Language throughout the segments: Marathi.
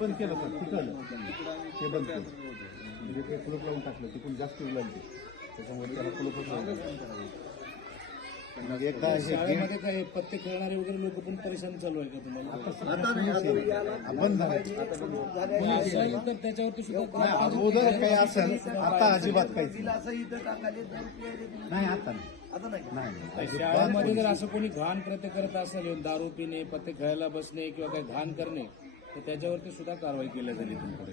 बंद केलं तर तिकडलं ते बंद केलं म्हणजे ते कुलूप लावून टाकलं तिकडून जास्त उलांचे त्याच्यामुळे त्याला कुलूपच लावून मग एकदा शाळेमध्ये काय पत्ते खेळणारे वगैरे लोक पण परेशान चालू आहे का तुम्हाला? बंद झालं तर त्याच्यावरती सुद्धा अगोदर काही असेल आता अजिबात काहीच नाही आता नाही शाळेमध्ये जर असं कोणी घाण कृत्य करत असेल येऊन दारू पिणे पत्ते खेळायला बसणे किंवा काही घाण करणे तर त्याच्यावरती सुद्धा कारवाई केल्या जाईल इथून पुढे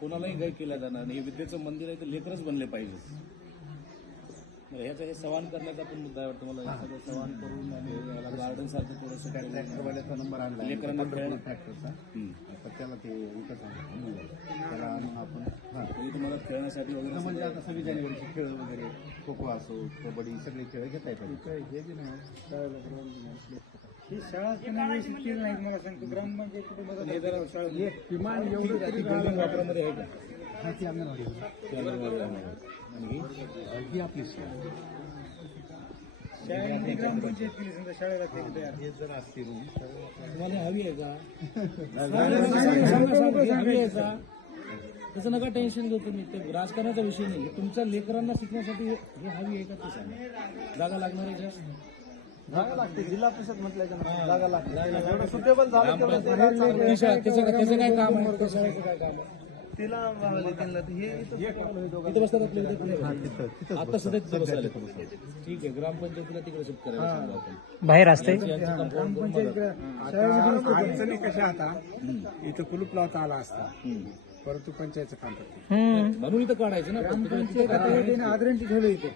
कोणालाही काही केलं जाणार नाही. हे विद्येचं मंदिर आहे तर लेकरच बनले पाहिजे. ह्याचं हे सवान करण्याचा पण मुद्दा आहे वाटतं मला. सगळं सवान करून आणि गार्डन सारखं थोडंसं ट्रॅक्टरवाल्याचा नंबर आणला लेकरांना खेळणं ट्रॅक्टरचा तर त्याला ते विकत आणलं त्याला आणून आपण म्हणजे तुम्हाला खेळण्यासाठी वगैरे म्हणजे आता 26 जानेवारीचे खेळ वगैरे खो खो असो कबड्डी सगळे खेळ घेता येतात. हे जे नाही ही शाळा व्यवस्थित केली नाही मला सांगतो ग्रामपंचायत किमान एवढं तरी बिल्डिंग वापरामध्ये आहे का? हा ती अंगणवाडी ही आपली शाळेमध्ये ग्रामपंचायत केली समजा शाळेला तयार हे जर असते रूम तुम्हाला हवी आहे का? हवी आहे का? त्याचं नका टेन्शन घेऊ तुम्ही. ते राजकारणाचा विषय नाही. तुमच्या लेकरांना शिकण्यासाठी हे हवी आहे का ते सांगा. जागा लागणार आहे का? जागा लागते जिल्हा परिषद म्हटल्याच्या जागा लागते सुटेबल झालं त्याचं काय काम आहे? त्या शाळेचं काय काम आहे? तिला हे इथं बसतात आपल्या विद्यार्थी आता सध्या तिथं बसायला. ठीक आहे ग्रामपंचायतीला तिकडे शिफ्ट करायला सांगू आपण. बाहेर असते अडचणी कशा आता इथं कुलूप लावता आला असता परंतु पंचायतचं काम करते म्हणून इथं काढायचं ना. आदरांची ठेवलं इथे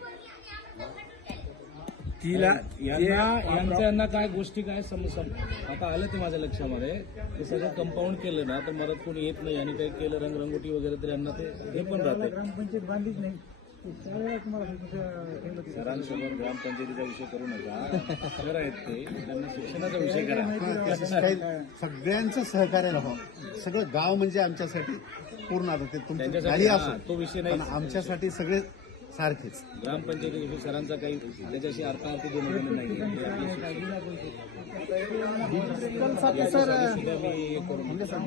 तिला यांना काय गोष्टी काय आता आलं ते माझ्या लक्षामध्ये ते सगळं कंपाऊंड केलं ना तर मदत कोणी येत नाही आणि काही केलं रंगरंगोटी वगैरे तर यांना ते पण राहते. ग्रामपंचायत बांधलीच नाही सरांसोबत ग्रामपंचायतीचा विषय करू नका. खरं आहेत ते त्यांना शिक्षणाचा विषय करा. सगळ्यांचं सहकार्य राहावं. सगळं गाव म्हणजे आमच्यासाठी पूर्ण आता ते तुमच्या काही असो तो विषय नाही. आमच्यासाठी सगळे सारखेच. ग्रामपंचायतीविषयी सरांचा काही त्याच्याशी अर्थार्थी देणं नाही.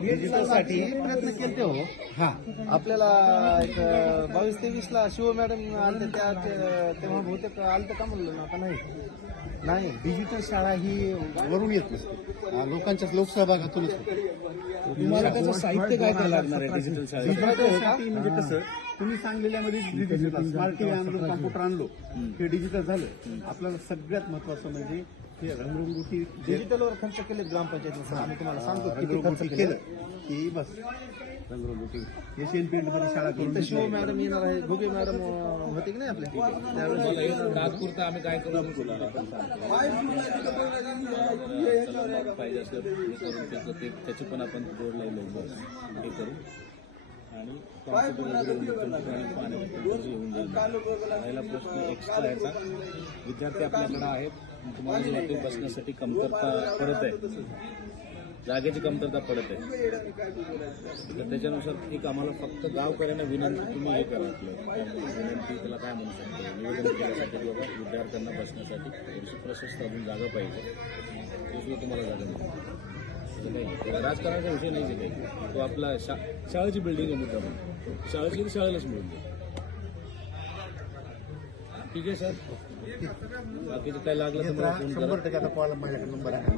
डिजिटलसाठी प्रयत्न केले हो. हा आपल्याला एक 22-23ला शिव मॅडम आलते तेव्हा बहुतेक आलतं का म्हणलं ना आता नाही डिजिटल शाळा ही वरून येत नसते लोकांच्या लोकसहभागातूनच होते. तुम्हाला त्याचं साहित्य काय काय लागणार आहे डिजिटल शाळेत? म्हणजे कसं तुम्ही सांगलेल्यामध्ये डिजिटल स्मार्ट टीव्ही आणलो कॉम्प्युटर आणलो हे डिजिटल झालं. आपल्याला सगळ्यात महत्वाचं म्हणजे हे रंगरंगोटी डिजिटलवर खर्च केले ग्रामपंचायतीने आम्ही तुम्हाला सांगतो रंगरंगोटी केलं की बस रंगरंगोटी एशियन पेंट मध्ये शाळा करून शिव मॅडम येणार आहे घुगे मॅडम होते की नाही आपल्या त्यावेळेस नागपूरचं आम्ही काय करू पाहिजे असं त्याची पण आपण जोड लावलो हे करू आणि पहिला प्रश्न एक्स्ट्रा याचा विद्यार्थी आपल्याकडे आहेत तुम्हाला बसण्यासाठी कमतरता पडत आहे जागेची कमतरता पडत आहे तर त्याच्यानुसार एक आम्हाला फक्त गावकऱ्यांना विनंती तुम्ही हे करा आपलं विनंती त्याला काय म्हणू शकतो निवेदन केल्यासाठी बाबा विद्यार्थ्यांना बसण्यासाठी थोडीशी प्रशस्त अजून जागा पाहिजे त्याशिवाय तुम्हाला जागा नाही. राजकारणाचा विषय नाही काही तो आपला शाळेची बिल्डिंग आहे मुद्दा म्हणून शाळेची शाळेलाच मिळून जाईल. ठीक आहे सर बाकीचं काय लागलं तर मला फोन करा. 100% आता कॉल माझ्याकडे नंबर आहे.